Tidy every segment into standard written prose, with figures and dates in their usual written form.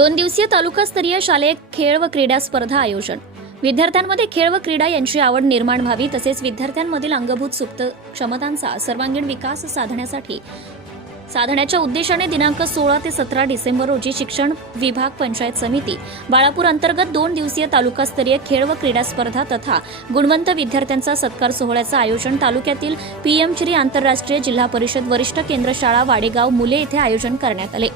2 दिवसीय तालुकास्तरीय शालेय खेळ व क्रीडा स्पर्धा आयोजन। विद्यार्थ्यांमध्ये खेळ व क्रीडा यांची आवड निर्माण व्हावी तसेच विद्यार्थ्यांमधील अंगभूत सुप्त क्षमतांचा सर्वांगीण विकास साधण्याच्या उद्देशाने दिनांक 16 ते 17 डिसेंबर रोजी शिक्षण विभाग पंचायत समिती बाळापूर अंतर्गत 2 दिवसीय तालुकास्तरीय खेळ व क्रीडा स्पर्धा तथा गुणवंत विद्यार्थ्यांचा सत्कार सोहळ्याचे आयोजन तालुक्यातील पीएम श्री आंतरराष्ट्रीय जिल्हा परिषद वरिष्ठ केंद्र शाळा वाडेगाव मुले येथे आयोजन करण्यात आले।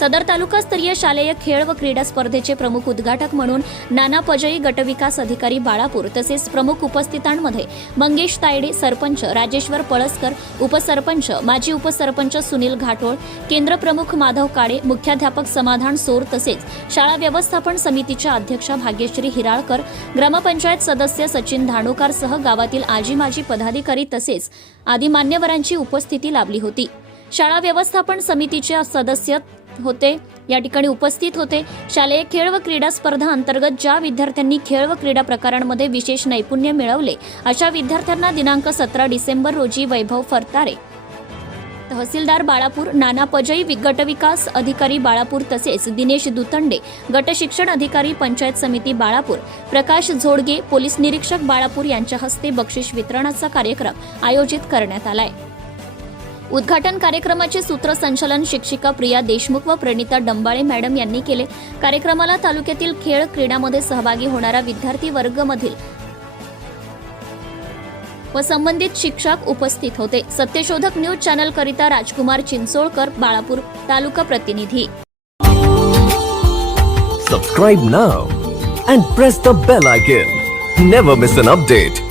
सदर तालुकास्तरीय शालेय खेळ व क्रीडा स्पर्धेचे प्रमुख उद्घाटक म्हणून नाना पजई गटविकास अधिकारी बाळापूर तसेच प्रमुख उपस्थितांमध्ये मंगेश तायडे सरपंच, राजेश्वर पळसकर उपसरपंच, माजी उपसरपंच सुनील घाटोळ, केंद्र प्रमुख माधव काळे, मुख्याध्यापक समाधान सोर तसेच शाळा व्यवस्थापन समितीच्या अध्यक्षा भाग्यश्री हिराळकर, ग्रामपंचायत सदस्य सचिन धानोकार सह गावातील आजी माजी पदाधिकारी तसेच आदी मान्यवरांची उपस्थिती लाभली होती। शाळा व्यवस्थापन समितीचे सदस्य या ठिकाणी उपस्थित होते। शालेय खेळ व क्रीडा स्पर्धा अंतर्गत ज्या विद्यार्थ्यांनी खेळ व क्रीडा प्रकारांमध्ये विशेष नैपुण्य मिळवले अशा विद्यार्थ्यांना दिनांक 17 डिसेंबर रोजी वैभव फरतारे, तहसीलदार बाळापूर, नाना पजई गटविकास अधिकारी बाळापूर तसेच दिनेश दुतंडे गट शिक्षण अधिकारी पंचायत समिती बाळापूर, प्रकाश झोडगे पोलीस निरीक्षक बाळापूर यांच्या हस्ते बक्षीस वितरणाचा कार्यक्रम आयोजित करण्यात आलाय। उद्घाटन कार्यक्रमाचे सूत्रसंचालन शिक्षिका प्रिया देशमुख व प्रणिता डंबाळे मॅडम यांनी केले। कार्यक्रमाला तालुक्यातील खेळ क्रीडामध्ये सहभागी होणारा विद्यार्थी वर्गमधील व संबंधित शिक्षक उपस्थित होते। सत्यशोधक न्यूज चॅनल करिता राजकुमार चिंचोळकर, बाळापूर तालुका प्रतिनिधी। Subscribe now and press the bell icon. Never miss an update.